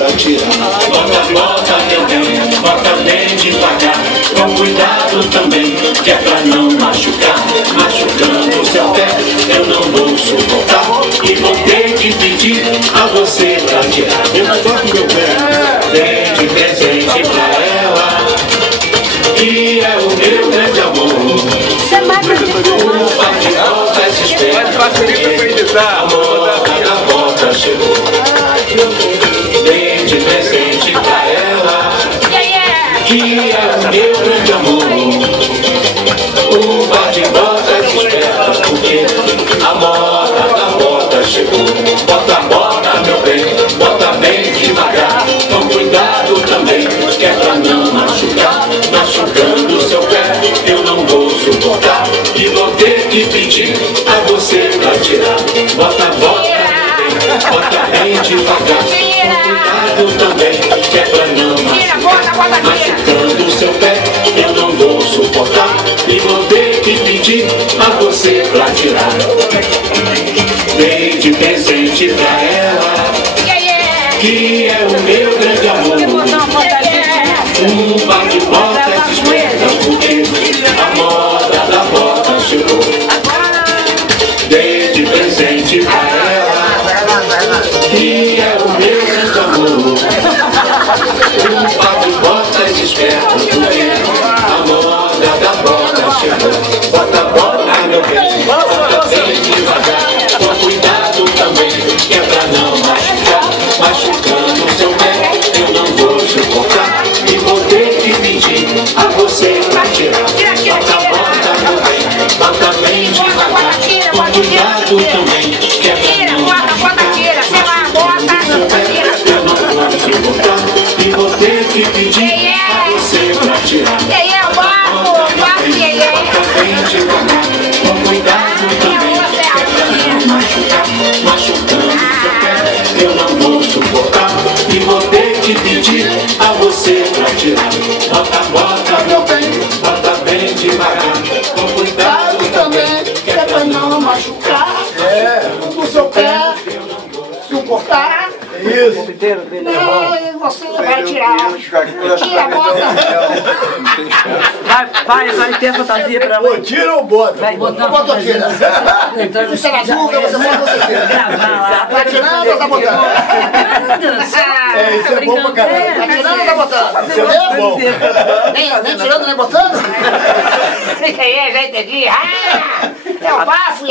pra tirar. Bota meu bem, bota bem devagar, com cuidado também, que é pra não machucar. Machucando o seu pé, eu não vou suportar, e vou ter que pedir a você pra tirar. Eu não toco meu pé. Dei de presente pra ela, que é o meu grande amor. Você vai pra O bate-volta se espera, a moda da volta chegou. Dei de presente pra ela, que é o meu grande amor. O bate-volta se espera, porque a moda da volta chegou. Bota, meu bem, bota bem devagar, com cuidado também, que é pra não machucar. Machucando o seu pé, eu não vou suportar, e vou ter que pedir a você pra tirar. Bota, meu bem, bota bem devagar, com cuidado também, que é pra não machucar. Machucando o seu pé, eu não vou suportar, e vou ter que pedir a você pra tirar. Dei de presente pra ela, que é o meu grande amor. Um bate-volta se espera, porque a moda da volta chegou. Dei de presente pra ela, que é o meu grande amor. Um bate-volta se espera, porque a moda da volta chegou. Bota, meu bem, bota bem devagar, com cuidado também, que é pra não machucar. Machucando o seu pé, eu não vou suportar, e vou ter que pedir a você pra tirar. Bota, meu bem, bota bem devagar, com cuidado também, que é pra não machucar. Machucando o seu pé, eu não vou suportar, e vou ter que pedir a você pra tirar. Bota bem devagar, com cuidado também, que é pra não machucar. Machucando o seu pé, eu não vou suportar, e vou ter que pedir a você pra tirar. Bota, meu bem, bota bem devagar, com cuidado também, que é pra não machucar. O seu pé, suportar. Isso. E você vai tirar. Tira a bota. Vai ter fantasia pra Ou tira ou bota? Vai botar Bota fantasia. tira. Você na dúvida, você pode você. Tá tirando ou tá botando? Isso é bom pra caralho. Tá tirando ou tá botando? Isso é muito bom. Nem tirando, nem botando? Já entendi. É o bafo,